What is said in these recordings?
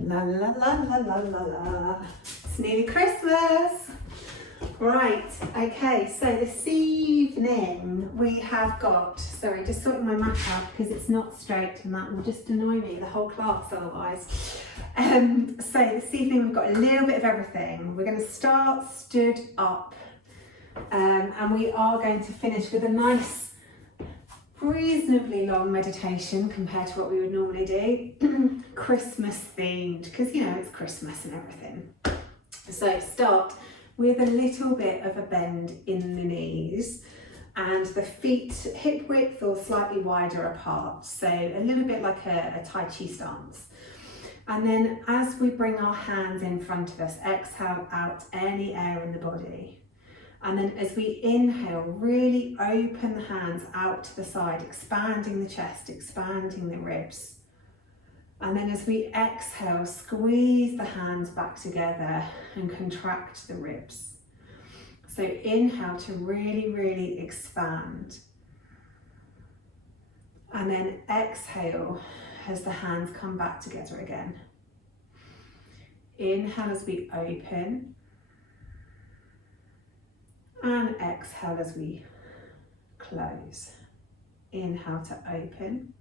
La la la la la la la. It's nearly Christmas. Right, okay, so this evening we have got, sorry, just sorting my mat out because it's not straight and that will just annoy me, the whole class otherwise. So this evening we've got a little bit of everything. We're going to start stood up and we are going to finish with a nice, reasonably long meditation compared to what we would normally do. Christmas themed, because you know it's Christmas and everything. So start with a little bit of a bend in the knees and the feet hip width or slightly wider apart, so a little bit like a Tai Chi stance. And then as we bring our hands in front of us, exhale out any air in the body. And then as we inhale, really open the hands out to the side, expanding the chest, expanding the ribs. And then as we exhale, squeeze the hands back together and contract the ribs. So inhale to really, really expand. And then exhale as the hands come back together again. Inhale as we open. And exhale as we close. Inhale to open.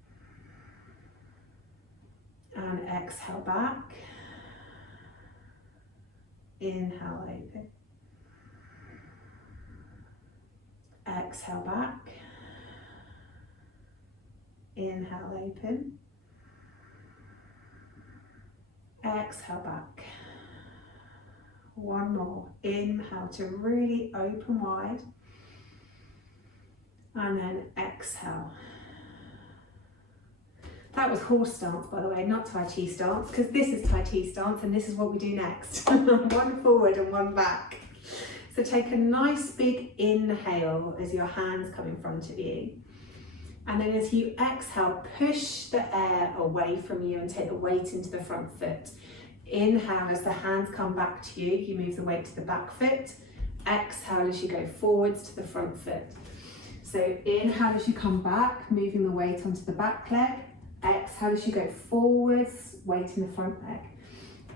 And exhale back. Inhale, open. Exhale back. Inhale, open. Exhale back. One more. Inhale to really open wide. And then exhale. That was horse stance, by the way, not Tai Chi stance, because this is Tai Chi stance and this is what we do next. One forward and one back. So take a nice big inhale as your hands come in front of you. And then as you exhale, push the air away from you and take the weight into the front foot. Inhale as the hands come back to you, you move the weight to the back foot. Exhale as you go forwards to the front foot. So inhale as you come back, moving the weight onto the back leg. Exhale as you go forwards, weight in the front leg.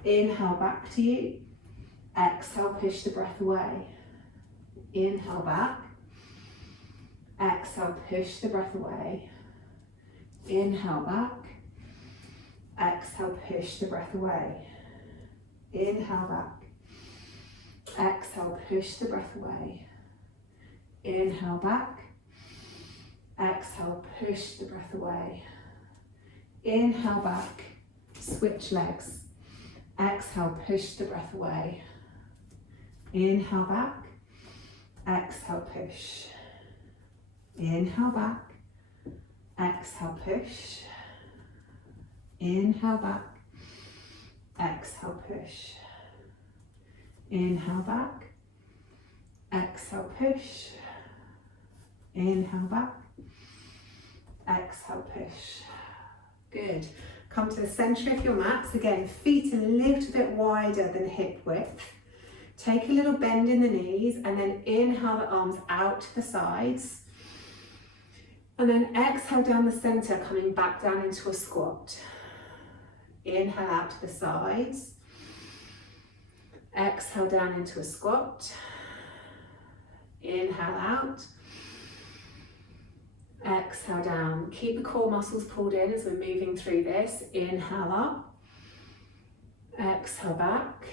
Inhale back to you. Exhale, push the breath away. Inhale back. Exhale, push the breath away. Inhale back. Exhale, push the breath away. Inhale back. Exhale, push the breath away. Inhale back. Exhale, push the breath away. Inhale back, switch legs. Exhale, push the breath away. Inhale back. Exhale, push. Inhale back. Exhale, push. Inhale back. Exhale, push. Inhale back. Exhale, push. Inhale back. Exhale, push. Good. Come to the centre of your mats. Again, feet a little bit wider than hip width. Take a little bend in the knees and then inhale the arms out to the sides. And then exhale down the centre, coming back down into a squat. Inhale out to the sides. Exhale down into a squat. Inhale out. Exhale down. Keep the core muscles pulled in as we're moving through this. Inhale up. Exhale back.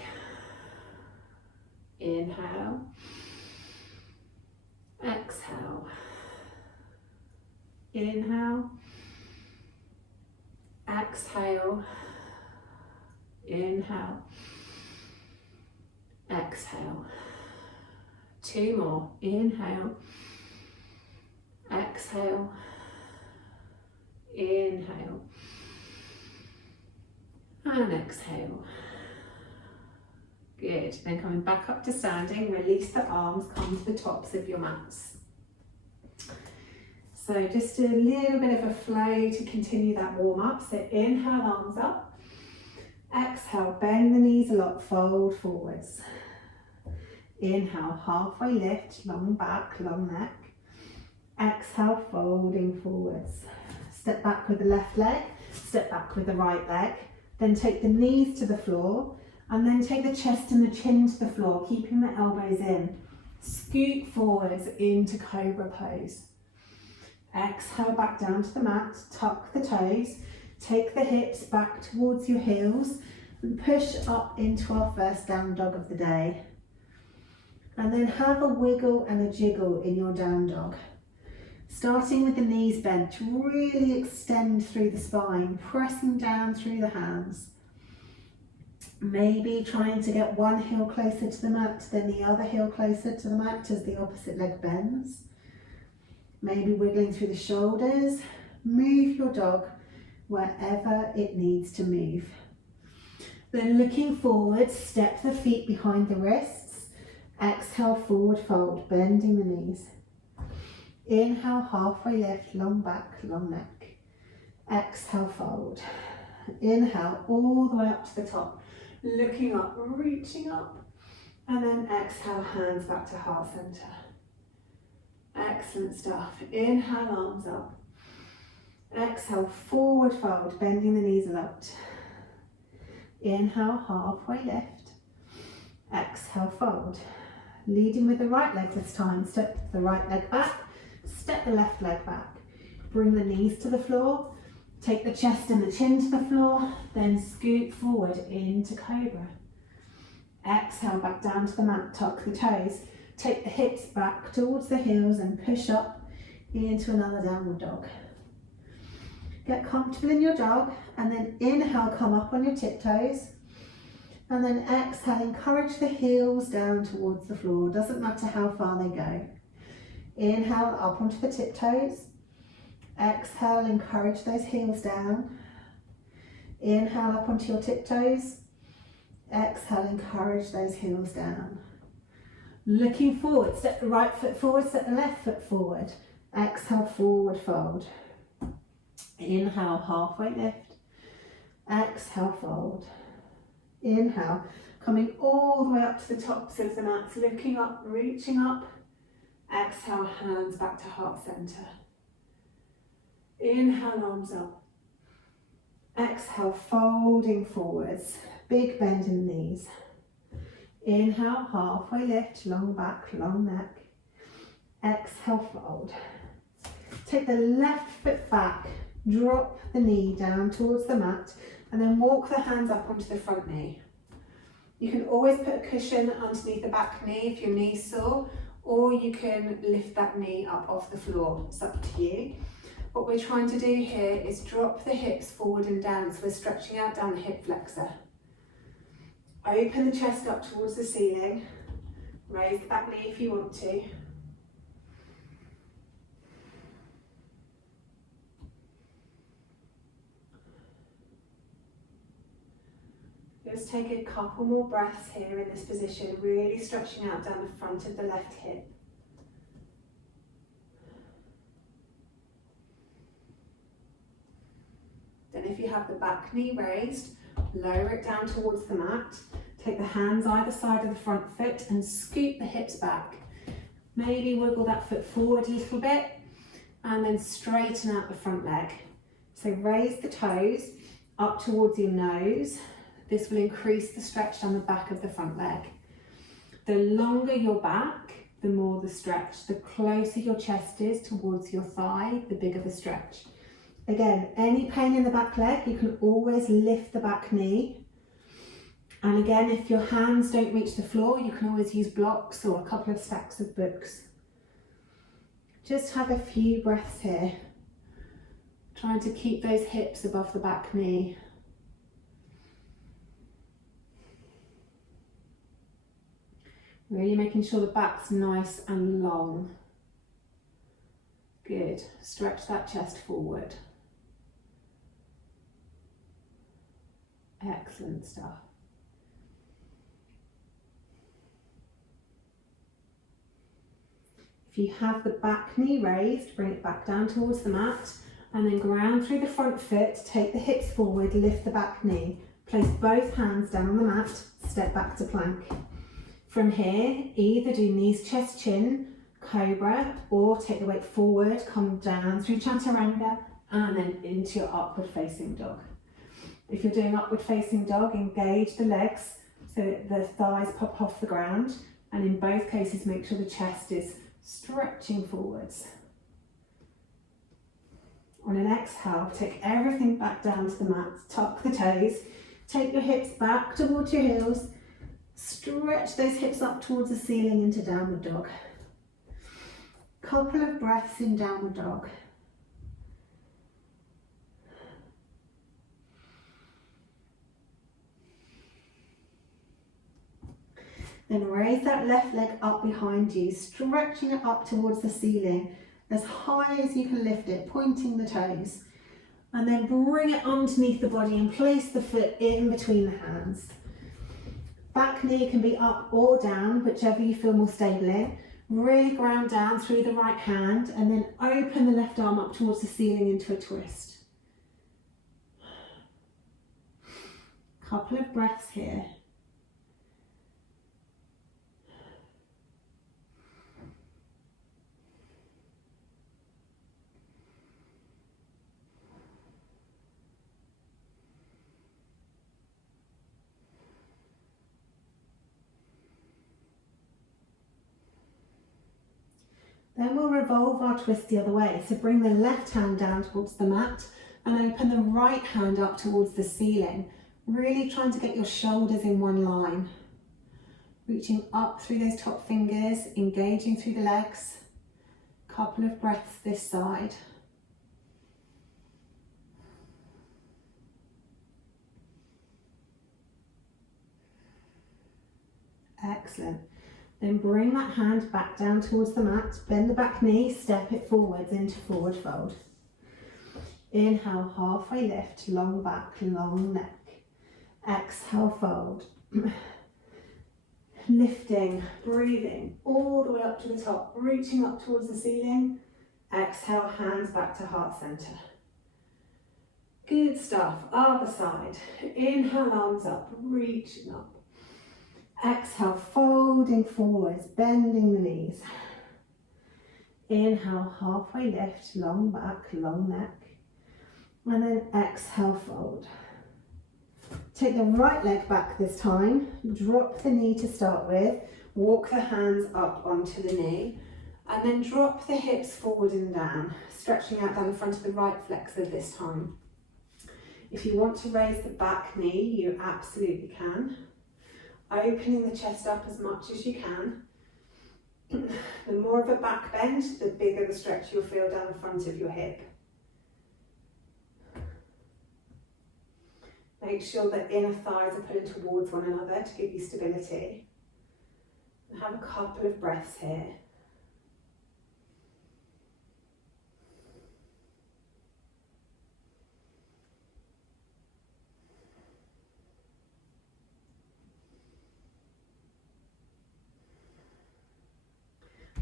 Inhale. Exhale. Inhale. Exhale. Inhale. Exhale. Two more. Inhale. Exhale. Inhale. And exhale. Good. Then coming back up to standing, release the arms, come to the tops of your mats. So just a little bit of a flow to continue that warm up. So inhale, arms up. Exhale, bend the knees a lot, fold forwards. Inhale, halfway lift, long back, long neck. Exhale, folding forwards. Step back with the left leg, step back with the right leg. Then take the knees to the floor, and then take the chest and the chin to the floor, keeping the elbows in. Scoot forwards into cobra pose. Exhale back down to the mat, tuck the toes, take the hips back towards your heels, and push up into our first down dog of the day. And then have a wiggle and a jiggle in your down dog. Starting with the knees bent, really extend through the spine, pressing down through the hands. Maybe trying to get one heel closer to the mat, then the other heel closer to the mat as the opposite leg bends. Maybe wiggling through the shoulders. Move your dog wherever it needs to move. Then looking forward, step the feet behind the wrists. Exhale, forward fold, bending the knees. Inhale, halfway lift, long back, long neck. Exhale, fold. Inhale, all the way up to the top. Looking up, reaching up. And then exhale, hands back to heart center. Excellent stuff. Inhale, arms up. Exhale, forward fold, bending the knees a lot. Inhale, halfway lift. Exhale, fold. Leading with the right leg this time. Step the right leg back. Step the left leg back. Bring the knees to the floor. Take the chest and the chin to the floor. Then scoot forward into cobra. Exhale back down to the mat. Tuck the toes. Take the hips back towards the heels and push up into another downward dog. Get comfortable in your dog, and then inhale, come up on your tiptoes. And then exhale, encourage the heels down towards the floor. Doesn't matter how far they go. Inhale, up onto the tiptoes. Exhale, encourage those heels down. Inhale, up onto your tiptoes. Exhale, encourage those heels down. Looking forward, step the right foot forward, step the left foot forward. Exhale, forward fold. Inhale, halfway lift. Exhale, fold. Inhale, coming all the way up to the tops of the mats, looking up, reaching up. Exhale, hands back to heart center. Inhale, arms up. Exhale, folding forwards. Big bend in the knees. Inhale, halfway lift, long back, long neck. Exhale, fold. Take the left foot back, drop the knee down towards the mat, and then walk the hands up onto the front knee. You can always put a cushion underneath the back knee if your knee's sore, or you can lift that knee up off the floor. It's up to you. What we're trying to do here is drop the hips forward and down, so we're stretching out down the hip flexor. Open the chest up towards the ceiling. Raise the back knee if you want to. Just take a couple more breaths here in this position, really stretching out down the front of the left hip. Then if you have the back knee raised, lower it down towards the mat. Take the hands either side of the front foot and scoot the hips back. Maybe wiggle that foot forward a little bit and then straighten out the front leg. So raise the toes up towards your nose. This will increase the stretch down the back of the front leg. The longer your back, the more the stretch. The closer your chest is towards your thigh, the bigger the stretch. Again, any pain in the back leg, you can always lift the back knee. And again, if your hands don't reach the floor, you can always use blocks or a couple of stacks of books. Just have a few breaths here, trying to keep those hips above the back knee. Really making sure the back's nice and long. Good. Stretch that chest forward. Excellent stuff. If you have the back knee raised, bring it back down towards the mat and then ground through the front foot, take the hips forward, lift the back knee, place both hands down on the mat, step back to plank. From here, either do knees, chest, chin, cobra, or take the weight forward, come down through chaturanga and then into your upward facing dog. If you're doing upward facing dog, engage the legs so that the thighs pop off the ground, and in both cases make sure the chest is stretching forwards. On an exhale, take everything back down to the mat, tuck the toes, take your hips back towards your heels, stretch those hips up towards the ceiling into downward dog. Couple of breaths in downward dog. Then raise that left leg up behind you, stretching it up towards the ceiling as high as you can lift it, pointing the toes. And then bring it underneath the body and place the foot in between the hands. Back knee can be up or down, whichever you feel more stable in. Really ground down through the right hand and then open the left arm up towards the ceiling into a twist. Couple of breaths here. Then we'll revolve our twist the other way. So bring the left hand down towards the mat and open the right hand up towards the ceiling. Really trying to get your shoulders in one line. Reaching up through those top fingers, engaging through the legs. Couple of breaths this side. Excellent. Then bring that hand back down towards the mat, bend the back knee, step it forwards into forward fold. Inhale, halfway lift, long back, long neck. Exhale, fold. Lifting, breathing, all the way up to the top, reaching up towards the ceiling. Exhale, hands back to heart center. Good stuff, other side. Inhale, arms up, reaching up. Exhale, folding forwards, bending the knees. Inhale, halfway lift, long back, long neck. And then exhale, fold. Take the right leg back this time. Drop the knee to start with. Walk the hands up onto the knee. And then drop the hips forward and down, stretching out down the front of the right flexor this time. If you want to raise the back knee, you absolutely can. Opening the chest up as much as you can. The more of a back bend, the bigger the stretch you'll feel down the front of your hip. Make sure that inner thighs are pulling towards one another to give you stability. And have a couple of breaths here.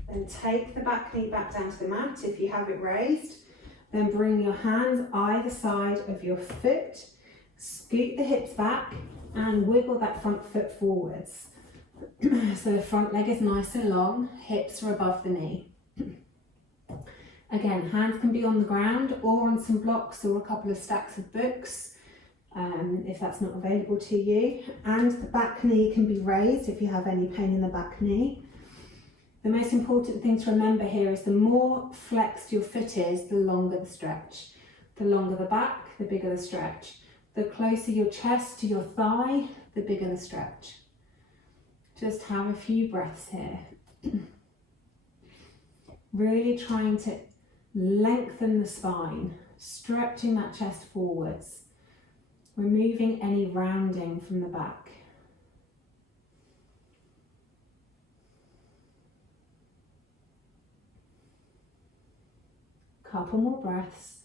Then take the back knee back down to the mat if you have it raised. Then bring your hands either side of your foot. Scoot the hips back and wiggle that front foot forwards. So the front leg is nice and long, hips are above the knee. Again, hands can be on the ground or on some blocks or a couple of stacks of books, if that's not available to you. And the back knee can be raised if you have any pain in the back knee. The most important thing to remember here is the more flexed your foot is, the longer the stretch. The longer the back, the bigger the stretch. The closer your chest to your thigh, the bigger the stretch. Just have a few breaths here. Really trying to lengthen the spine, stretching that chest forwards, removing any rounding from the back. Couple more breaths.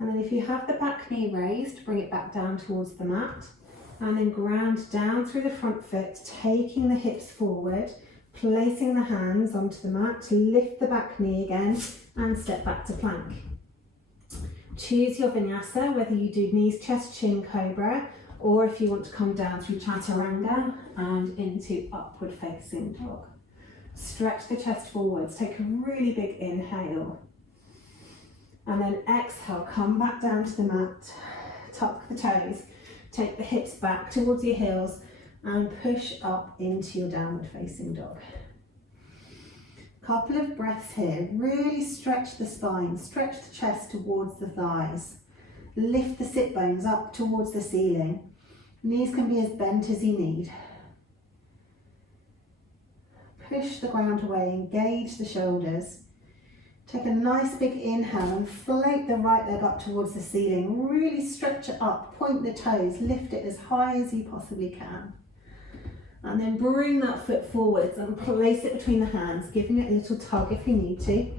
And then if you have the back knee raised, bring it back down towards the mat and then ground down through the front foot, taking the hips forward, placing the hands onto the mat to lift the back knee again and step back to plank. Choose your vinyasa, whether you do knees, chest, chin, cobra. Or if you want to come down through chaturanga and into upward facing dog. Stretch the chest forwards, take a really big inhale. And then exhale, come back down to the mat, tuck the toes, take the hips back towards your heels and push up into your downward facing dog. Couple of breaths here, really stretch the spine, stretch the chest towards the thighs. Lift the sit bones up towards the ceiling. Knees can be as bent as you need. Push the ground away, engage the shoulders. Take a nice big inhale and float the right leg up towards the ceiling. Really stretch it up, point the toes, lift it as high as you possibly can. And then bring that foot forwards and place it between the hands, giving it a little tug if you need to.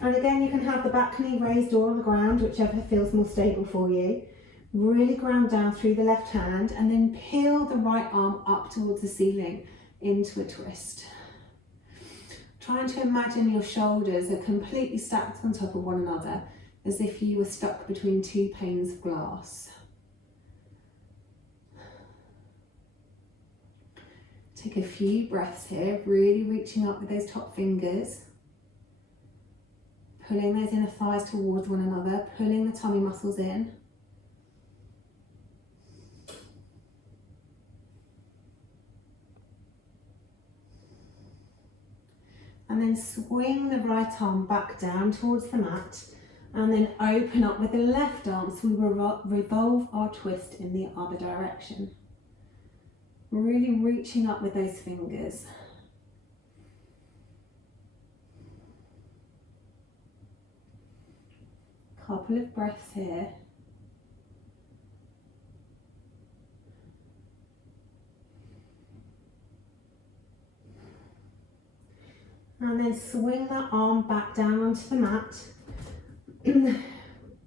And again, you can have the back knee raised or on the ground, whichever feels more stable for you. Really ground down through the left hand and then peel the right arm up towards the ceiling into a twist. Trying to imagine your shoulders are completely stacked on top of one another, as if you were stuck between two panes of glass. Take a few breaths here, really reaching up with those top fingers. Pulling those inner thighs towards one another, pulling the tummy muscles in. And then swing the right arm back down towards the mat and then open up with the left arm so we will revolve our twist in the other direction. Really reaching up with those fingers. Couple of breaths here. And then swing that arm back down onto the mat.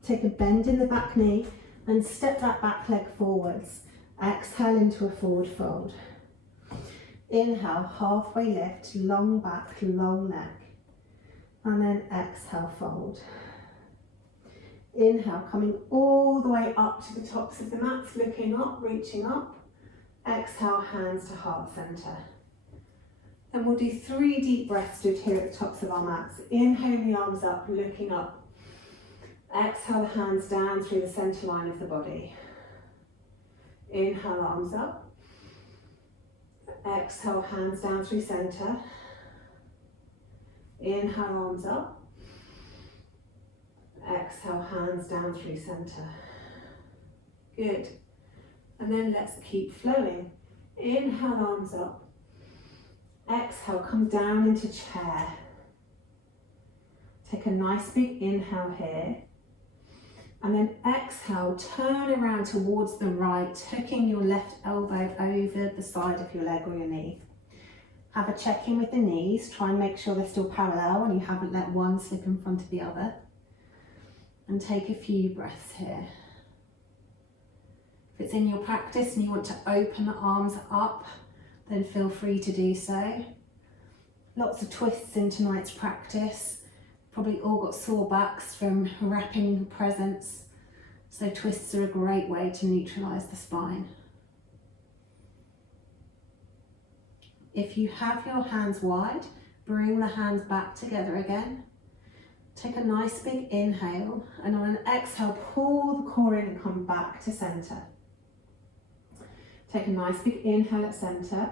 Take a bend in the back knee and step that back leg forwards. Exhale into a forward fold. Inhale, halfway lift, long back, long neck. And then exhale, fold. Inhale, coming all the way up to the tops of the mats, looking up, reaching up. Exhale, hands to heart center. And we'll do 3 deep breaths stood here at the tops of our mats. Inhale the arms up, looking up. Exhale the hands down through the center line of the body. Inhale, arms up. Exhale, hands down through center. Inhale, arms up. Exhale, hands down through center. Good. And then let's keep flowing. Inhale, arms up. Exhale, come down into chair. Take a nice big inhale here. And then exhale, turn around towards the right, hooking your left elbow over the side of your leg or your knee. Have a check-in with the knees. Try and make sure they're still parallel and you haven't let one slip in front of the other. And take a few breaths here. If it's in your practice and you want to open the arms up, then feel free to do so. Lots of twists in tonight's practice. Probably all got sore backs from wrapping presents, so twists are a great way to neutralise the spine. If you have your hands wide, bring the hands back together again. Take a nice big inhale, and on an exhale, pull the core in and come back to centre. Take a nice big inhale at centre.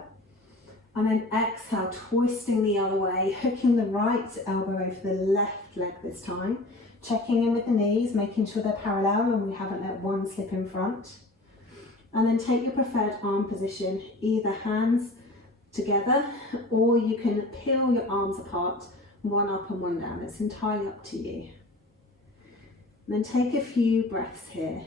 And then exhale, twisting the other way, hooking the right elbow over the left leg this time. Checking in with the knees, making sure they're parallel and we haven't let one slip in front. And then take your preferred arm position, either hands together or you can peel your arms apart, one up and one down. It's entirely up to you. And then take a few breaths here.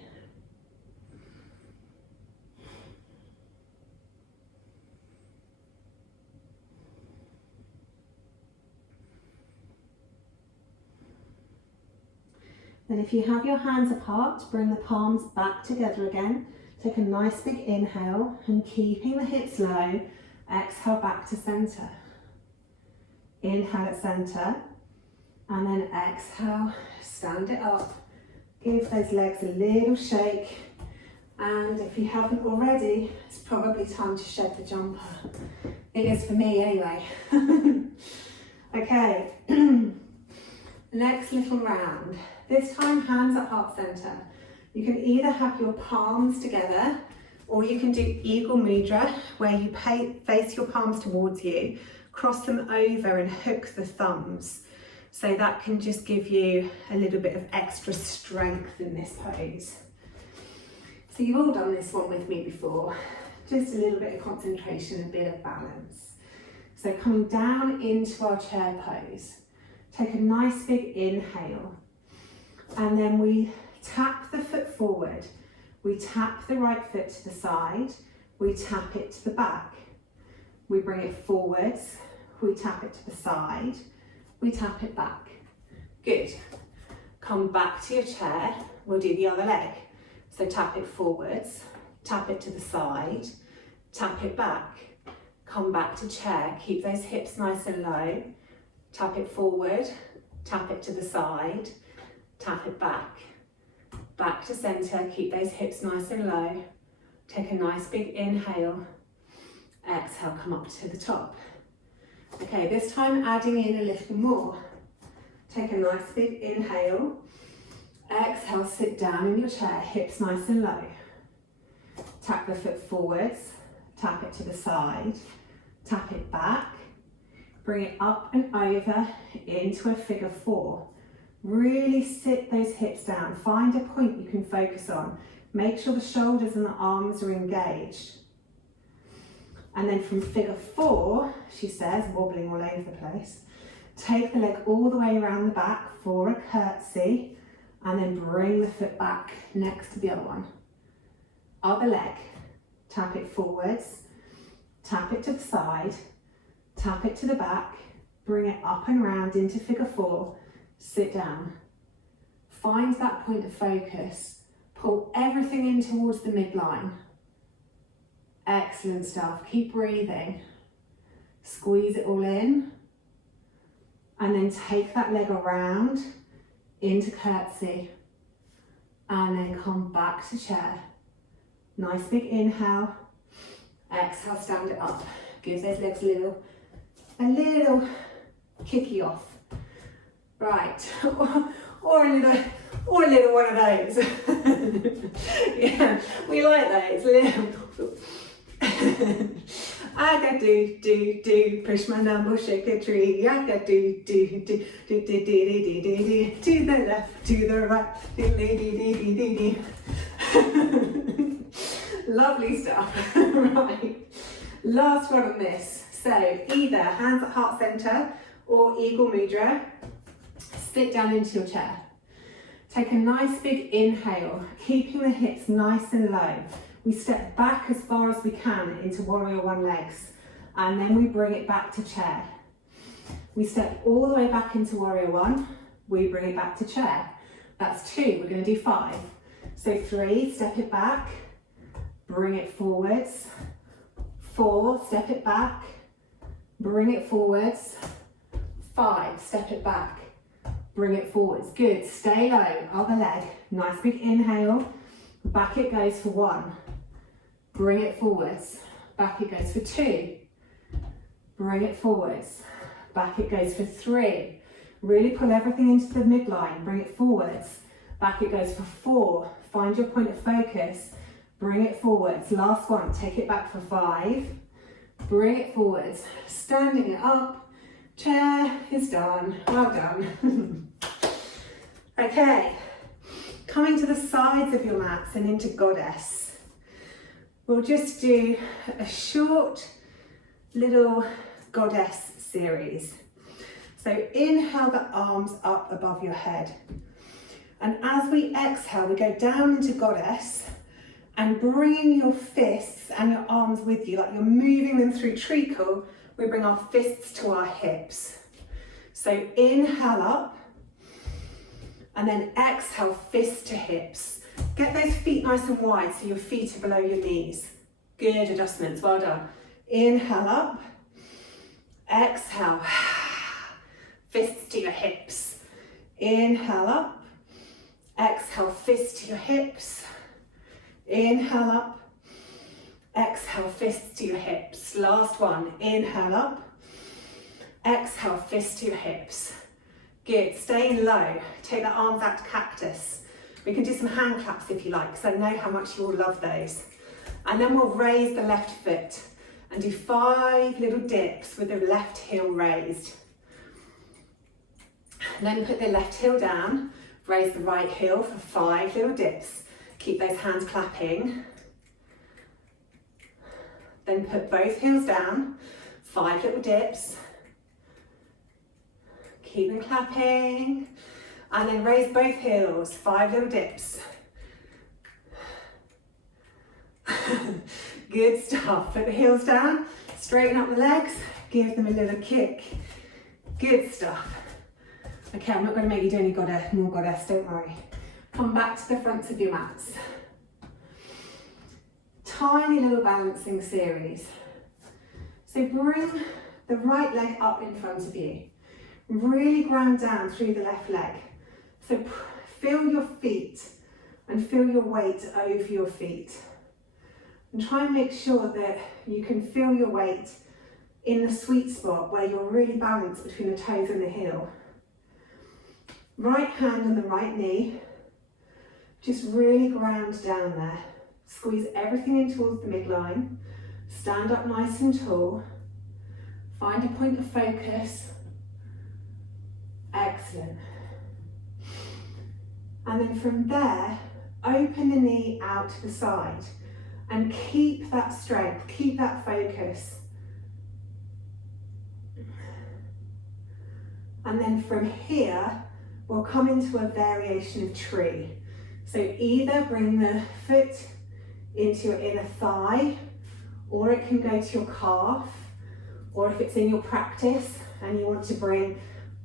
Then if you have your hands apart, bring the palms back together again. Take a nice big inhale and keeping the hips low, exhale back to centre. Inhale at centre and then exhale, stand it up. Give those legs a little shake And if you haven't already, it's probably time to shed the jumper. It is for me anyway. Okay, next little round. This time hands at heart center. You can either have your palms together or you can do eagle mudra where you face your palms towards you, cross them over and hook the thumbs. So that can just give you a little bit of extra strength in this pose. So you've all done this one with me before. Just a little bit of concentration, a bit of balance. So coming down into our chair pose, take a nice big inhale, and then we tap the foot forward. We tap the right foot to the side, we tap it to the back. We bring it forwards, we tap it to the side, we tap it back. Good. Come back to your chair, we'll do the other leg. So tap it forwards, tap it to the side, tap it back. Come back to chair, keep those hips nice and low. Tap it forward, tap it to the side, tap it back. Back to center, keep those hips nice and low. Take a nice big inhale. Exhale, come up to the top. Okay, this time adding in a little more. Take a nice big inhale. Exhale, sit down in your chair, hips nice and low. Tap the foot forwards, tap it to the side, tap it back. Bring it up and over into a figure four. Really sit those hips down. Find a point you can focus on. Make sure the shoulders and the arms are engaged. And then from figure four, she says, wobbling all over the place, take the leg all the way around the back for a curtsy, and then bring the foot back next to the other one. Other leg, tap it forwards, tap it to the side, tap it to the back, bring it up and round into figure four, sit down. Find that point of focus, pull everything in towards the midline. Excellent stuff, keep breathing. Squeeze it all in, and then take that leg around into curtsy, and then come back to chair. Nice big inhale, exhale, stand it up. Give those legs a little kicky off. Right, or a little one of those. Yeah, we like those little. I got do, push my number, shake a tree. I got do, to the left, to the right, Lovely stuff. Right, last one on this. So either hands at heart center or eagle mudra. Sit down into your chair. Take a nice big inhale, keeping the hips nice and low. We step back as far as we can into warrior one legs, and then we bring it back to chair. We step all the way back into warrior one, we bring it back to chair. That's two, we're going to do 5. So 3, step it back, bring it forwards. 4, step it back, bring it forwards. 5, step it back, bring it forwards. Good, stay low, other leg. Nice big inhale, back it goes for 1. Bring it forwards, back it goes for 2. Bring it forwards, back it goes for 3. Really pull everything into the midline, bring it forwards, back it goes for 4. Find your point of focus, bring it forwards. Last one, take it back for 5. Bring it forwards, standing it up, chair is done, well done. Okay, coming to the sides of your mats and into goddess. We'll just do a short little goddess series. So inhale the arms up above your head. And as we exhale, we go down into goddess and bringing your fists and your arms with you, like you're moving them through treacle, we bring our fists to our hips. So inhale up and then exhale, fist to hips. Get those feet nice and wide so your feet are below your knees. Good adjustments, well done. Inhale up, exhale, fists to your hips. Inhale up, exhale, fists to your hips. Inhale up. Exhale, fists to your hips. Last one. Inhale up. Exhale, fists to your hips. Good. Staying low. Take the arms out to cactus. We can do some hand claps if you like, because I know how much you all love those. And then we'll raise the left foot and do 5 little dips with the left heel raised. And then put the left heel down, raise the right heel for 5 little dips. Keep those hands clapping. Then put both heels down, 5 little dips. Keep them clapping. And then raise both heels, 5 little dips. Good stuff. Put the heels down, straighten up the legs, give them a little kick. Good stuff. Okay, I'm not going to make you do any more goddess, don't worry. Come back to the fronts of your mats. Tiny little balancing series. So bring the right leg up in front of you. Really ground down through the left leg. So feel your feet and feel your weight over your feet. And try and make sure that you can feel your weight in the sweet spot where you're really balanced between the toes and the heel. Right hand on the right knee. Just really ground down there. Squeeze everything in towards the midline. Stand up nice and tall. Find a point of focus. Excellent. And then from there, open the knee out to the side and keep that strength, keep that focus. And then from here, we'll come into a variation of tree. So either bring the foot into your inner thigh, or it can go to your calf, or if it's in your practice and you want to bring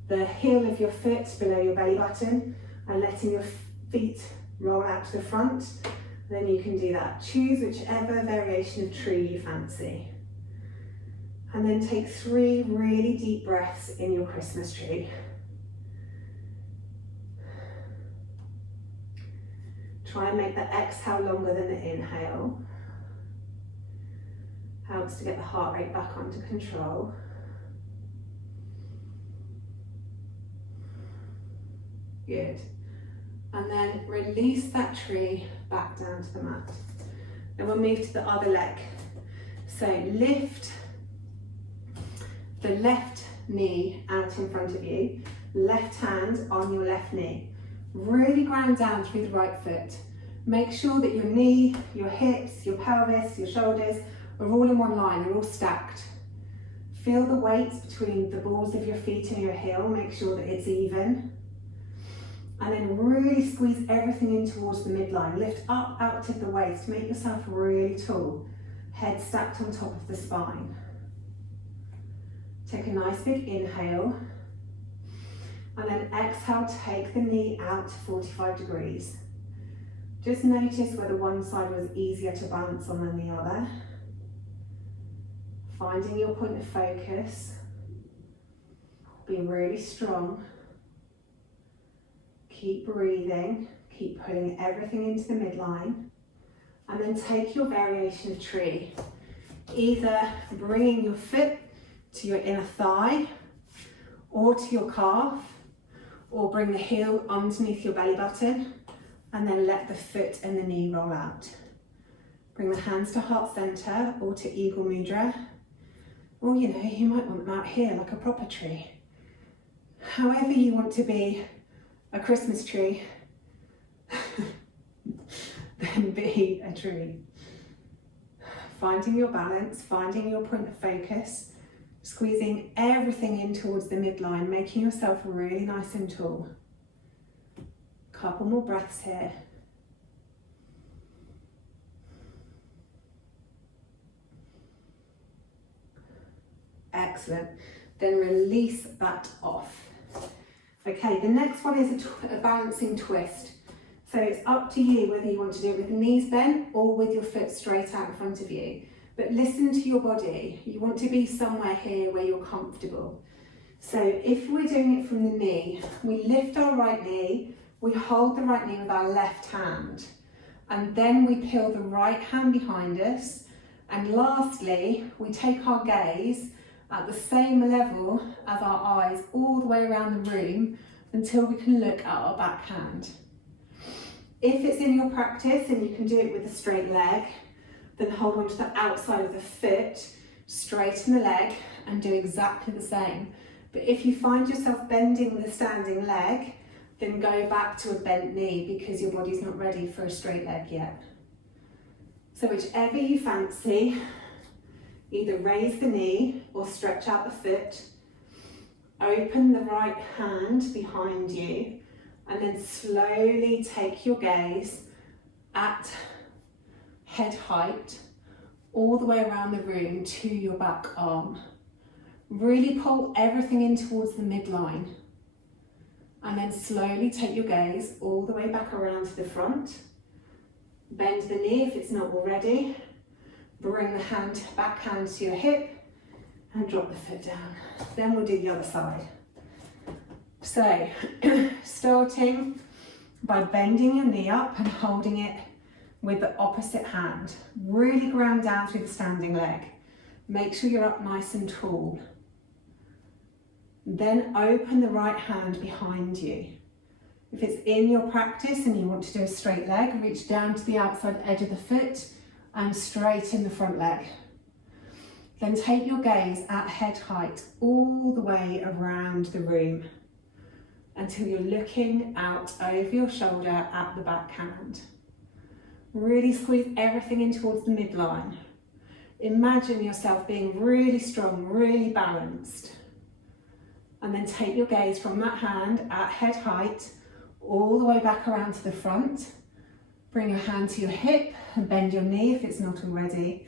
the heel of your foot below your belly button and letting your feet roll out to the front, then you can do that. Choose whichever variation of tree you fancy. And then take 3 really deep breaths in your Christmas tree. Try and make the exhale longer than the inhale. Helps to get the heart rate back under control. Good. And then release that tree back down to the mat. Then we'll move to the other leg. So lift the left knee out in front of you, left hand on your left knee. Really ground down through the right foot. Make sure that your knee, your hips, your pelvis, your shoulders are all in one line, they're all stacked. Feel the weight between the balls of your feet and your heel, make sure that it's even. And then really squeeze everything in towards the midline. Lift up out of the waist, make yourself really tall. Head stacked on top of the spine. Take a nice big inhale. And then exhale, take the knee out to 45 degrees. Just notice whether one side was easier to balance on than the other. Finding your point of focus. Being really strong. Keep breathing. Keep pulling everything into the midline. And then take your variation of tree. Either bringing your foot to your inner thigh or to your calf, or bring the heel underneath your belly button and then let the foot and the knee roll out. Bring the hands to heart center or to eagle mudra, or you might want them out here like a proper tree. However you want to be a Christmas tree, then be a tree. Finding your balance, finding your point of focus, squeezing everything in towards the midline, making yourself really nice and tall. Couple more breaths here. Excellent. Then release that off. Okay, the next one is a balancing twist. So it's up to you whether you want to do it with the knees bent or with your foot straight out in front of you. But listen to your body. You want to be somewhere here where you're comfortable. So if we're doing it from the knee, we lift our right knee, we hold the right knee with our left hand, And then we peel the right hand behind us. And lastly, we take our gaze at the same level as our eyes all the way around the room until we can look at our back hand. If it's in your practice and you can do it with a straight leg, then hold on to the outside of the foot, straighten the leg and do exactly the same. But if you find yourself bending the standing leg, then go back to a bent knee because your body's not ready for a straight leg yet. So whichever you fancy, either raise the knee or stretch out the foot, open the right hand behind you, and then slowly take your gaze at head height all the way around the room to your back arm. Really pull everything in towards the midline, and then slowly take your gaze all the way back around to the front. Bend the knee if it's not already. Bring the back hand to your hip and drop the foot down. Then we'll do the other side. So, starting by bending your knee up and holding it with the opposite hand. Really ground down through the standing leg. Make sure you're up nice and tall. Then open the right hand behind you. If it's in your practice and you want to do a straight leg, reach down to the outside edge of the foot and straighten the front leg. Then take your gaze at head height all the way around the room until you're looking out over your shoulder at the back hand. Really squeeze everything in towards the midline. Imagine yourself being really strong, really balanced. And then take your gaze from that hand at head height all the way back around to the front. Bring your hand to your hip and bend your knee if it's not already,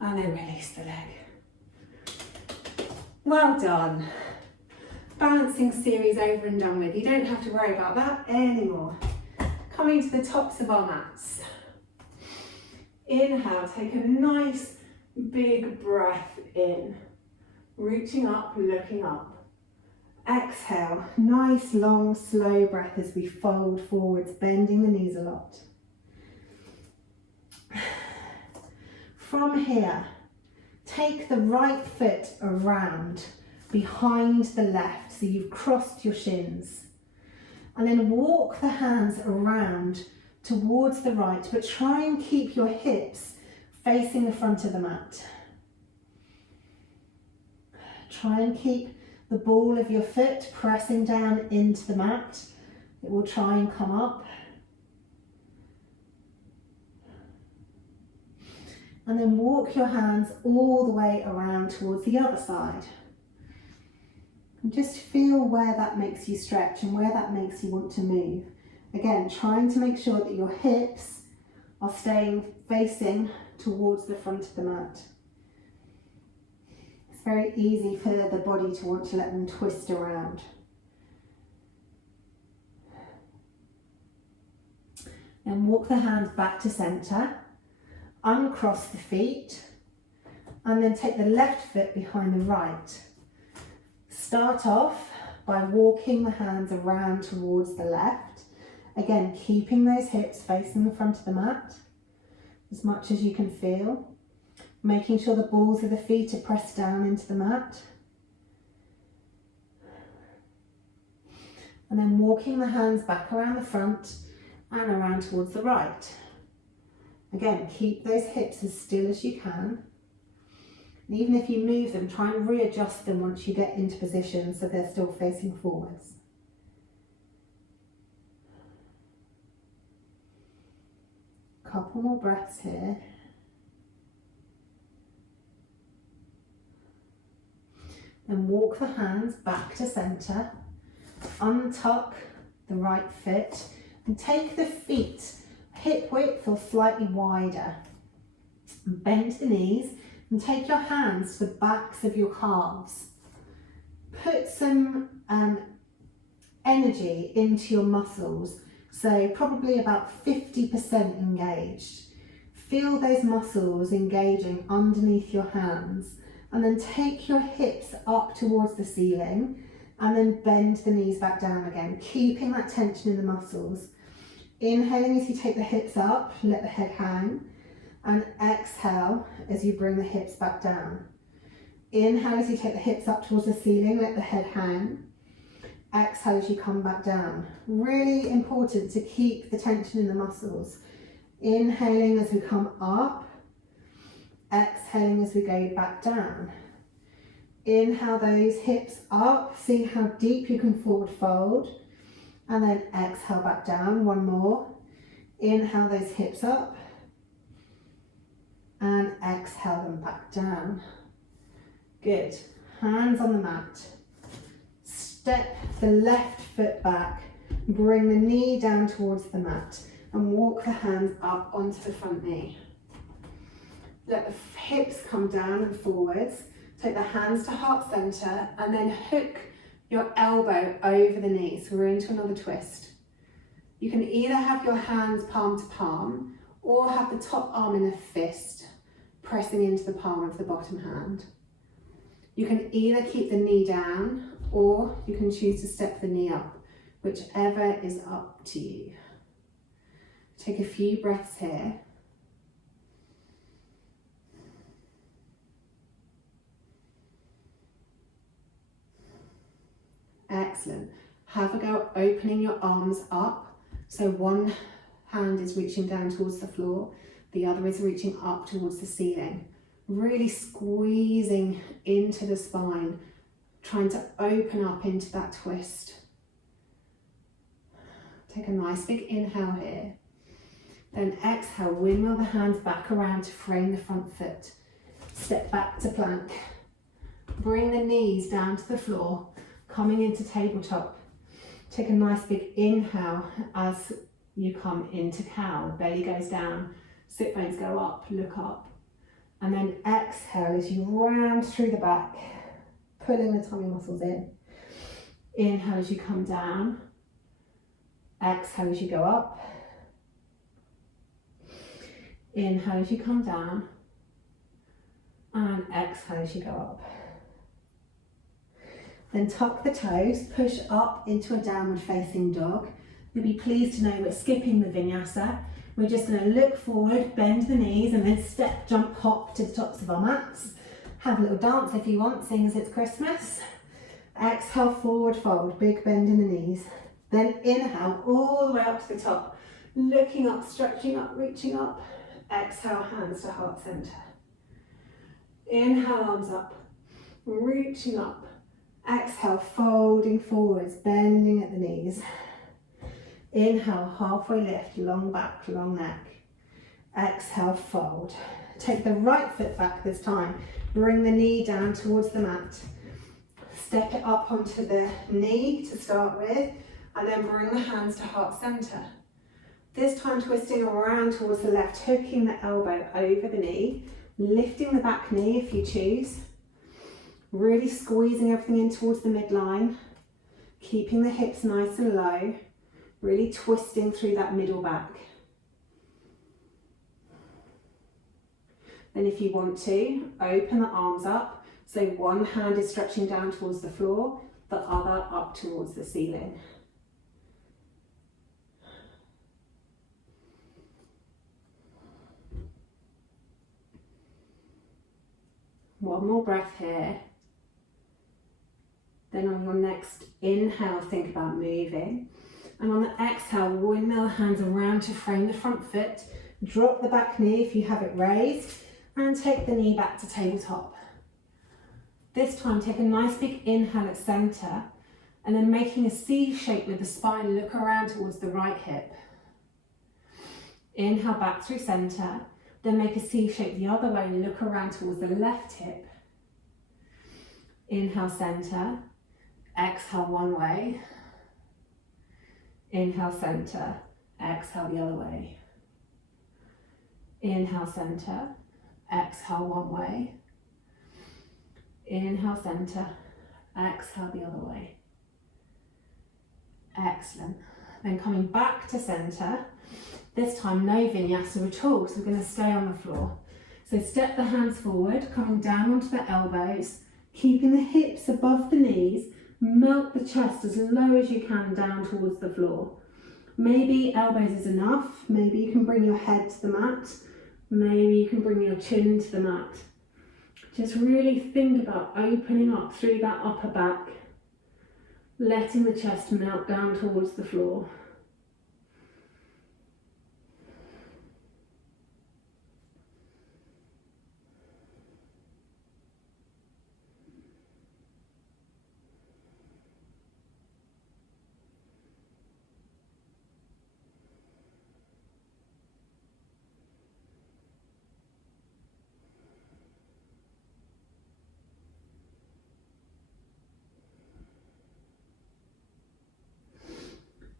and then release the leg. Well done. Balancing series over and done with. You don't have to worry about that anymore. Coming to the tops of our mats. Inhale, take a nice big breath in. Reaching up, looking up. Exhale, nice long slow breath as we fold forwards, bending the knees a lot. From here, take the right foot around behind the left, so you've crossed your shins. And then walk the hands around towards the right, but try and keep your hips facing the front of the mat. Try and keep the ball of your foot pressing down into the mat. It will try and come up. And then walk your hands all the way around towards the other side. And just feel where that makes you stretch and where that makes you want to move. Again, trying to make sure that your hips are staying facing towards the front of the mat. It's very easy for the body to want to let them twist around. And walk the hands back to centre. Uncross the feet. And then take the left foot behind the right. Start off by walking the hands around towards the left. Again, keeping those hips facing the front of the mat as much as you can feel. Making sure the balls of the feet are pressed down into the mat. And then walking the hands back around the front and around towards the right. Again, keep those hips as still as you can. And even if you move them, try and readjust them once you get into position so they're still facing forwards. Couple more breaths here. And walk the hands back to centre. Untuck the right foot and take the feet hip width or slightly wider. Bend the knees and take your hands to the backs of your calves. Put some energy into your muscles, so probably about 50% engaged. Feel those muscles engaging underneath your hands, and then take your hips up towards the ceiling and then bend the knees back down again, keeping that tension in the muscles. Inhaling as you take the hips up, let the head hang. And exhale as you bring the hips back down. Inhale as you take the hips up towards the ceiling, let the head hang. Exhale as you come back down. Really important to keep the tension in the muscles. Inhaling as we come up. Exhaling as we go back down. Inhale those hips up, see how deep you can forward fold. And then exhale back down, one more. Inhale those hips up. And exhale them back down. Good. Hands on the mat. Step the left foot back. Bring the knee down towards the mat and walk the hands up onto the front knee. Let the hips come down and forwards. Take the hands to heart center and then hook your elbow over the knee. So we're into another twist. You can either have your hands palm to palm or have the top arm in a fist, pressing into the palm of the bottom hand. You can either keep the knee down or you can choose to step the knee up, whichever is up to you. Take a few breaths here. Excellent. Have a go opening your arms up. So one hand is reaching down towards the floor, the other is reaching up towards the ceiling. Really squeezing into the spine, trying to open up into that twist. Take a nice big inhale here. Then exhale, windmill the hands back around to frame the front foot. Step back to plank. Bring the knees down to the floor, coming into tabletop. Take a nice big inhale as you come into cow. Belly goes down, sit bones go up, look up. And then exhale as you round through the back, pulling the tummy muscles in. Inhale as you come down. Exhale as you go up. Inhale as you come down. And exhale as you go up. Then tuck the toes, push up into a downward facing dog. You'll be pleased to know we're skipping the vinyasa. We're just going to look forward, bend the knees, and then step, jump, hop to the tops of our mats. Have a little dance if you want, seeing as it's Christmas. Exhale, forward fold, big bend in the knees. Then inhale all the way up to the top, looking up, stretching up, reaching up. Exhale, hands to heart center. Inhale, arms up, reaching up. Exhale, folding forwards, bending at the knees. Inhale, halfway lift, long back, long neck. Exhale, fold. Take the right foot back this time. Bring the knee down towards the mat. Step it up onto the knee to start with, and then bring the hands to heart center. This time twisting around towards the left, hooking the elbow over the knee, lifting the back knee if you choose. Really squeezing everything in towards the midline, keeping the hips nice and low, really twisting through that middle back. Then if you want to, open the arms up, so one hand is stretching down towards the floor, the other up towards the ceiling. One more breath here. Then on your next inhale, think about moving. And on the exhale, windmill the hands around to frame the front foot. Drop the back knee if you have it raised, and take the knee back to tabletop. This time, take a nice big inhale at center, and then making a C shape with the spine, look around towards the right hip. Inhale back through center, then make a C shape the other way, look around towards the left hip. Inhale center. Exhale one way, inhale center, exhale the other way. Inhale center, exhale one way. Inhale center, exhale the other way. Excellent. Then coming back to center, this time no vinyasa at all, so we're going to stay on the floor. So step the hands forward, coming down onto the elbows, keeping the hips above the knees. Melt the chest as low as you can down towards the floor. Maybe elbows is enough. Maybe you can bring your head to the mat. Maybe you can bring your chin to the mat. Just really think about opening up through that upper back, letting the chest melt down towards the floor.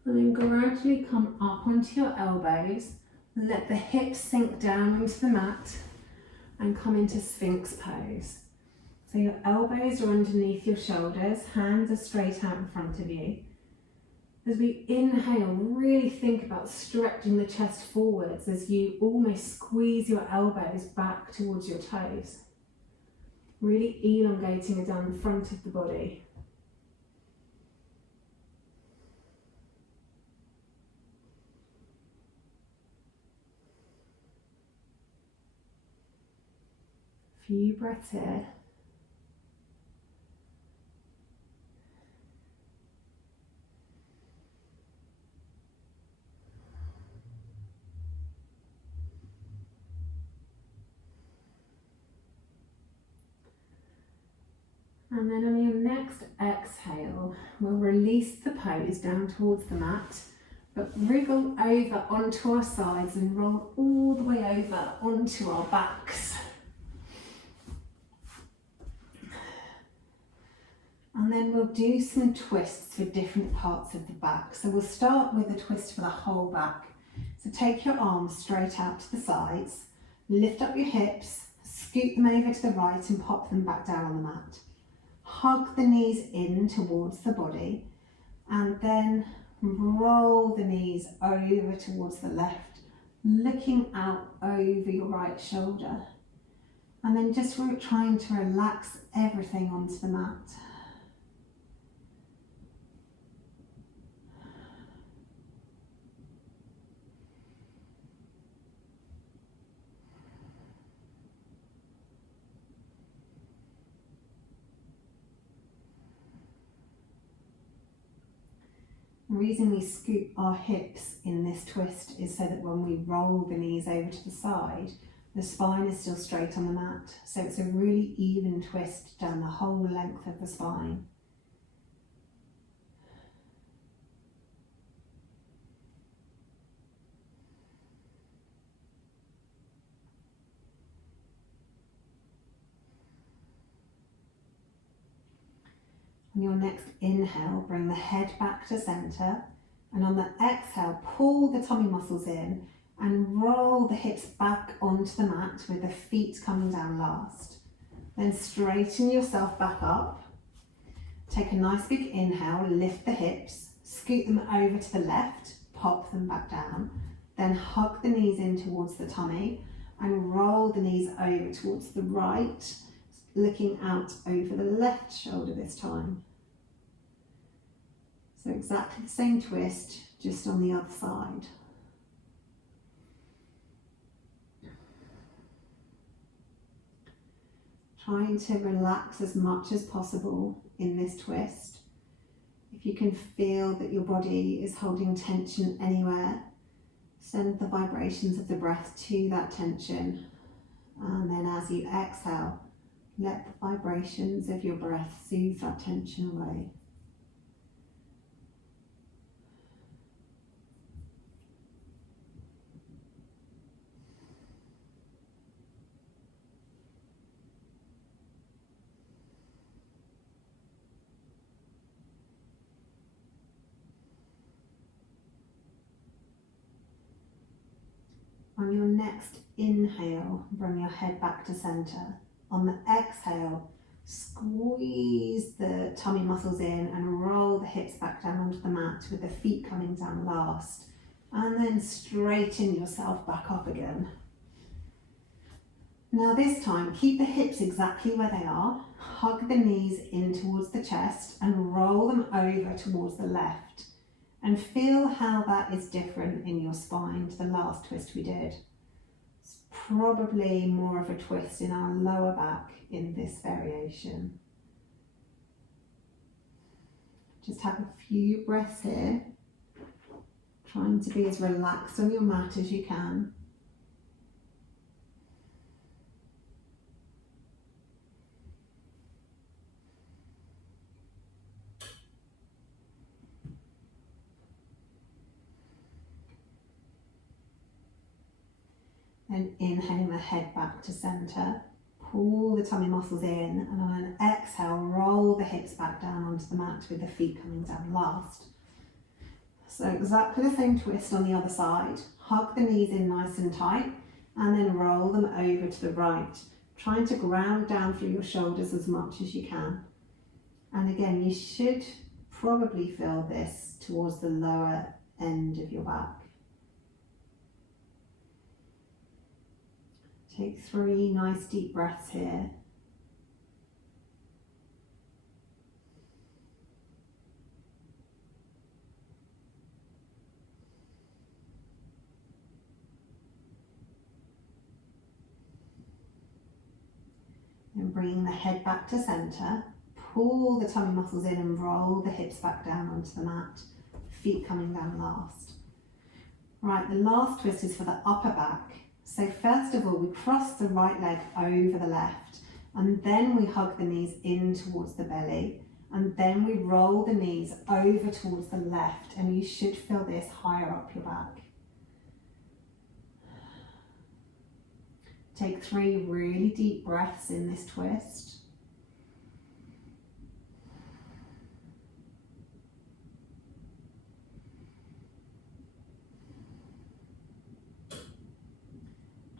And then gradually come up onto your elbows, let the hips sink down into the mat and come into Sphinx pose. So your elbows are underneath your shoulders, hands are straight out in front of you. As we inhale, really think about stretching the chest forwards as you almost squeeze your elbows back towards your toes. Really elongating it down the front of the body. Few breaths here. And then on your next exhale, we'll release the pose down towards the mat, but wriggle over onto our sides and roll all the way over onto our backs. And then we'll do some twists for different parts of the back. So we'll start with a twist for the whole back. So take your arms straight out to the sides, lift up your hips, scoot them over to the right and pop them back down on the mat. Hug the knees in towards the body and then roll the knees over towards the left, looking out over your right shoulder. And then just trying to relax everything onto the mat. The reason we scoop our hips in this twist is so that when we roll the knees over to the side, the spine is still straight on the mat. So it's a really even twist down the whole length of the spine. On your next inhale, bring the head back to centre, and on the exhale, pull the tummy muscles in and roll the hips back onto the mat with the feet coming down last. Then straighten yourself back up. Take a nice big inhale, lift the hips, scoot them over to the left, pop them back down, then hug the knees in towards the tummy and roll the knees over towards the right, looking out over the left shoulder this time. So exactly the same twist, just on the other side. Trying to relax as much as possible in this twist. If you can feel that your body is holding tension anywhere, send the vibrations of the breath to that tension. And then as you exhale, let the vibrations of your breath soothe that tension away. On your next inhale, bring your head back to centre. On the exhale, squeeze the tummy muscles in and roll the hips back down onto the mat with the feet coming down last. And then straighten yourself back up again. Now this time, keep the hips exactly where they are. Hug the knees in towards the chest and roll them over towards the left. And feel how that is different in your spine to the last twist we did. It's probably more of a twist in our lower back in this variation. Just have a few breaths here, trying to be as relaxed on your mat as you can. And inhaling the head back to center. Pull the tummy muscles in, and on an exhale, roll the hips back down onto the mat with the feet coming down last. So exactly the same twist on the other side. Hug the knees in nice and tight, and then roll them over to the right, trying to ground down through your shoulders as much as you can. And again, you should probably feel this towards the lower end of your back. Take 3 nice deep breaths here. And bringing the head back to center, pull the tummy muscles in and roll the hips back down onto the mat, feet coming down last. Right, the last twist is for the upper back. So first of all, we cross the right leg over the left, and then we hug the knees in towards the belly, and then we roll the knees over towards the left, and you should feel this higher up your back. Take 3 really deep breaths in this twist.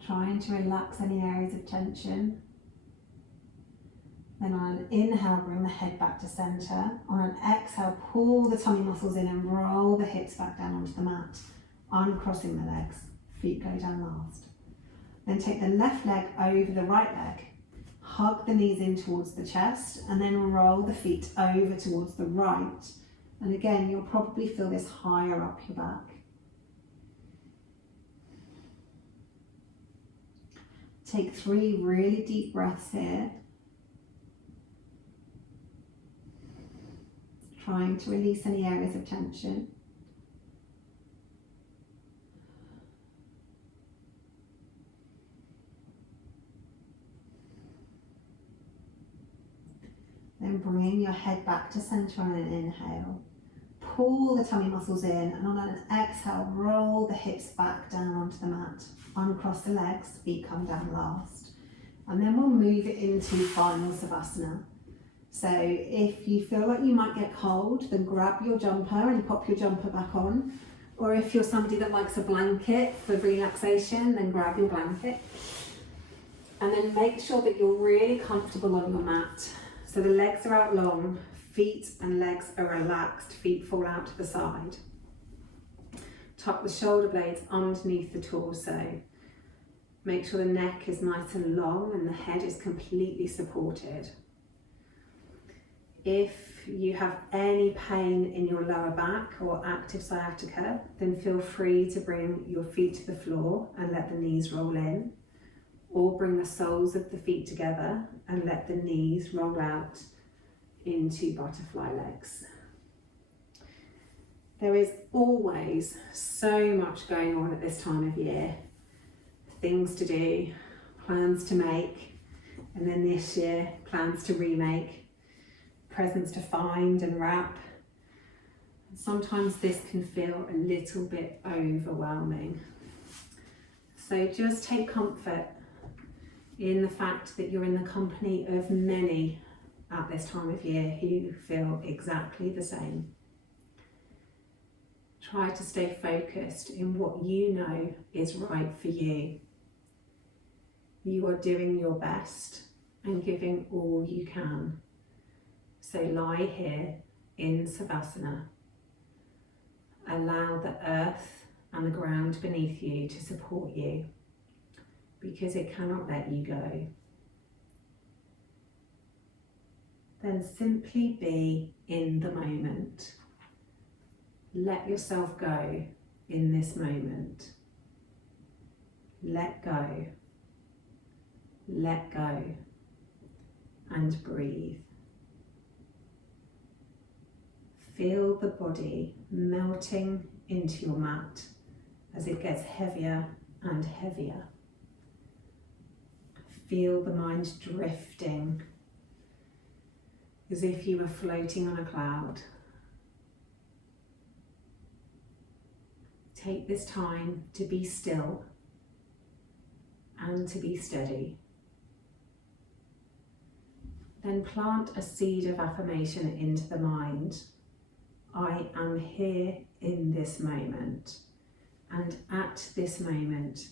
Trying to relax any areas of tension. Then on an inhale, bring the head back to center. On an exhale, pull the tummy muscles in and roll the hips back down onto the mat, uncrossing the legs. Feet go down last. Then take the left leg over the right leg. Hug the knees in towards the chest, and then roll the feet over towards the right. And again, you'll probably feel this higher up your back. Take 3 really deep breaths here. Trying to release any areas of tension. Then bring your head back to center on an inhale. Pull the tummy muscles in, and on an exhale, roll the hips back down onto the mat. Uncross the legs, feet come down last. And then we'll move it into final savasana. So if you feel like you might get cold, then grab your jumper and pop your jumper back on. Or if you're somebody that likes a blanket for relaxation, then grab your blanket. And then make sure that you're really comfortable on your mat. So the legs are out long, feet and legs are relaxed, feet fall out to the side. Tuck the shoulder blades underneath the torso. Make sure the neck is nice and long and the head is completely supported. If you have any pain in your lower back or active sciatica, then feel free to bring your feet to the floor and let the knees roll in, or bring the soles of the feet together and let the knees roll out into butterfly legs. There is always so much going on at this time of year. Things to do, plans to make, and then this year, plans to remake, presents to find and wrap. Sometimes this can feel a little bit overwhelming. So just take comfort in the fact that you're in the company of many at this time of year who feel exactly the same. Try to stay focused in what you know is right for you. You are doing your best and giving all you can. So lie here in savasana. Allow the earth and the ground beneath you to support you, because it cannot let you go. Then simply be in the moment. Let yourself go in this moment. Let go. Let go. And breathe. Feel the body melting into your mat as it gets heavier and heavier. Feel the mind drifting as if you were floating on a cloud. Take this time to be still and to be steady. Then plant a seed of affirmation into the mind. I am here in this moment, and at this moment,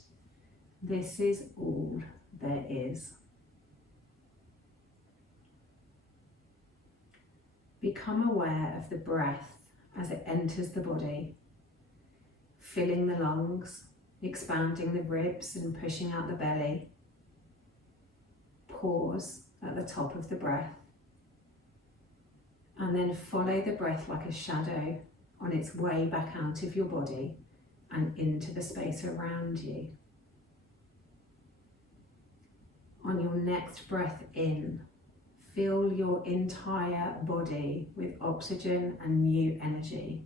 this is all there is. Become aware of the breath as it enters the body, filling the lungs, expanding the ribs and pushing out the belly. Pause at the top of the breath, and then follow the breath like a shadow on its way back out of your body and into the space around you. On your next breath in, fill your entire body with oxygen and new energy,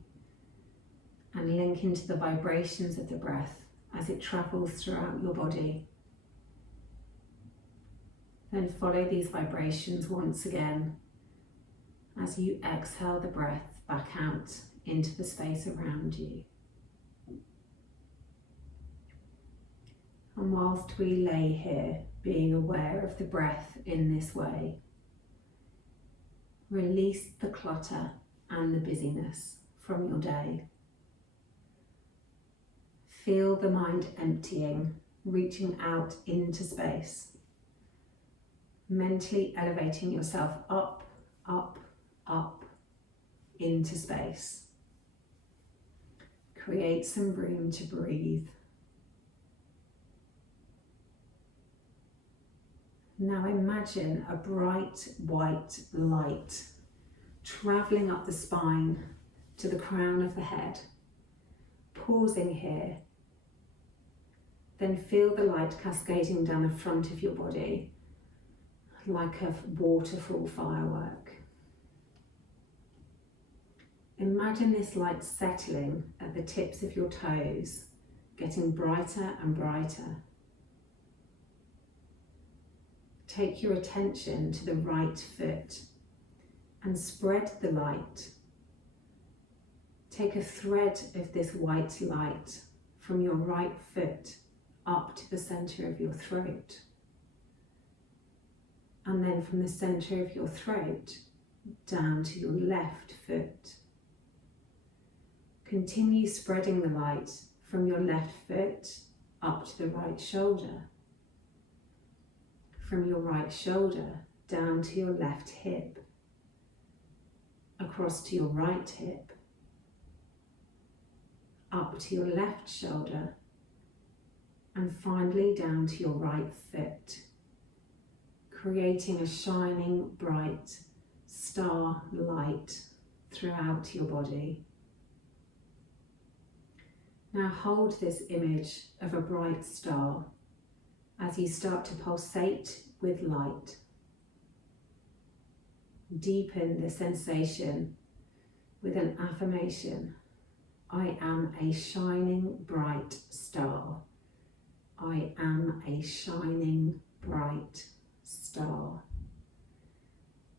and link into the vibrations of the breath as it travels throughout your body. Then follow these vibrations once again as you exhale the breath back out into the space around you. And whilst we lay here, being aware of the breath in this way, release the clutter and the busyness from your day. Feel the mind emptying, reaching out into space. Mentally elevating yourself up, up, up into space. Create some room to breathe. Now imagine a bright white light travelling up the spine to the crown of the head. Pausing here. Then feel the light cascading down the front of your body like a waterfall firework. Imagine this light settling at the tips of your toes, getting brighter and brighter. Take your attention to the right foot and spread the light. Take a thread of this white light from your right foot up to the centre of your throat. And then from the centre of your throat down to your left foot. Continue spreading the light from your left foot up to the right shoulder. From your right shoulder down to your left hip. Across to your right hip. Up to your left shoulder. And finally down to your right foot. Creating a shining, bright star light throughout your body. Now hold this image of a bright star as you start to pulsate with light. Deepen the sensation with an affirmation. I am a shining, bright star. I am a shining, bright star.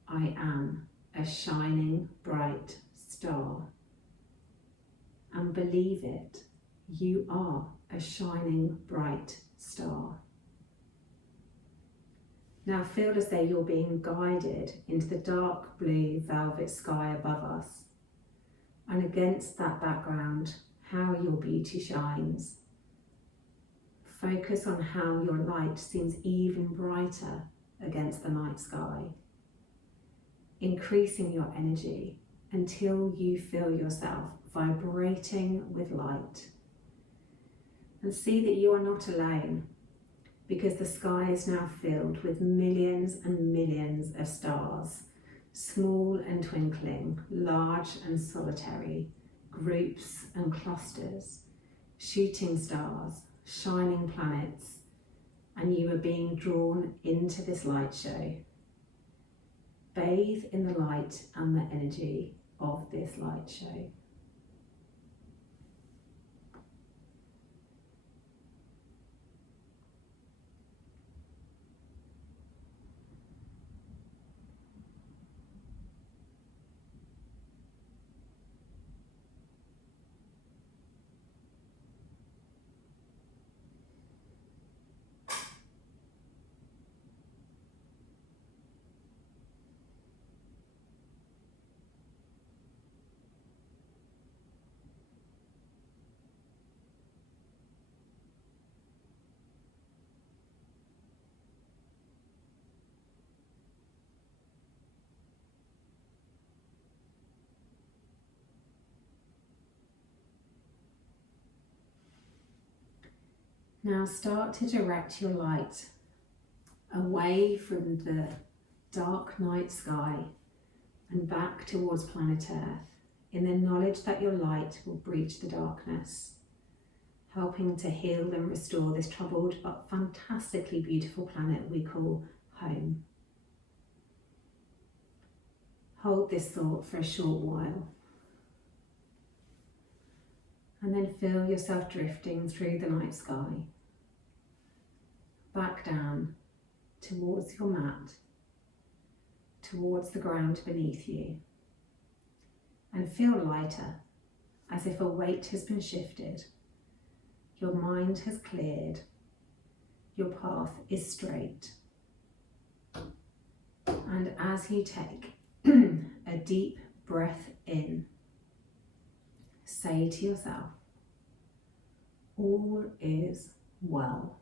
I am a shining, bright star. And believe it, you are a shining, bright star. Now feel as though you're being guided into the dark blue velvet sky above us. And against that background, how your beauty shines. Focus on how your light seems even brighter against the night sky, increasing your energy until you feel yourself vibrating with light. And see that you are not alone, because the sky is now filled with millions and millions of stars, small and twinkling, large and solitary, groups and clusters, shooting stars, shining planets, and you are being drawn into this light show. Bathe in the light and the energy of this light show. Now start to direct your light away from the dark night sky and back towards planet Earth, in the knowledge that your light will breach the darkness, helping to heal and restore this troubled but fantastically beautiful planet we call home. Hold this thought for a short while, and then feel yourself drifting through the night sky, back down towards your mat, towards the ground beneath you, and feel lighter, as if a weight has been shifted. Your mind has cleared, your path is straight. And as you take a deep breath in, say to yourself, all is well.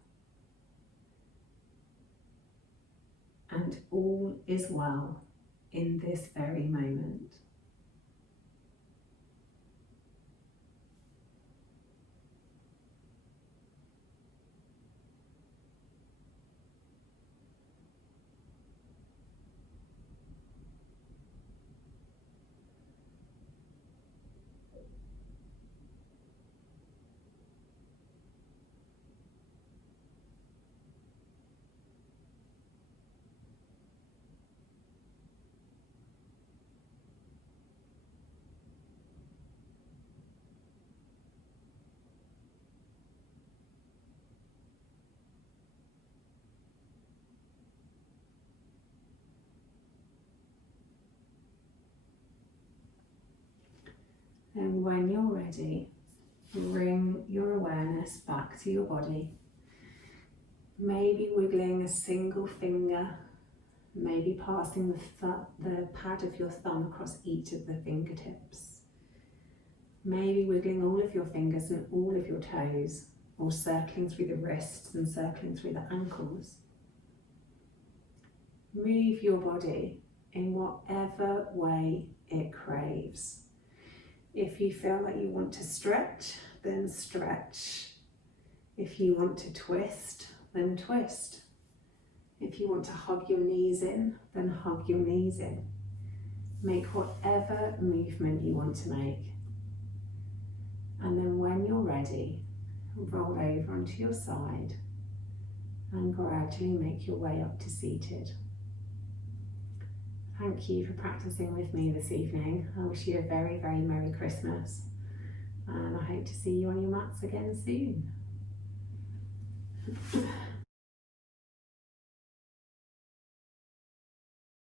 And all is well in this very moment. And when you're ready, bring your awareness back to your body. Maybe wiggling a single finger, maybe passing the pad of your thumb across each of the fingertips. Maybe wiggling all of your fingers and all of your toes, or circling through the wrists and circling through the ankles. Move your body in whatever way it craves. If you feel like you want to stretch, then stretch. If you want to twist, then twist. If you want to hug your knees in, then hug your knees in. Make whatever movement you want to make. And then when you're ready, roll over onto your side and gradually make your way up to seated. Thank you for practicing with me this evening. I wish you a very, very Merry Christmas, and I hope to see you on your mats again soon.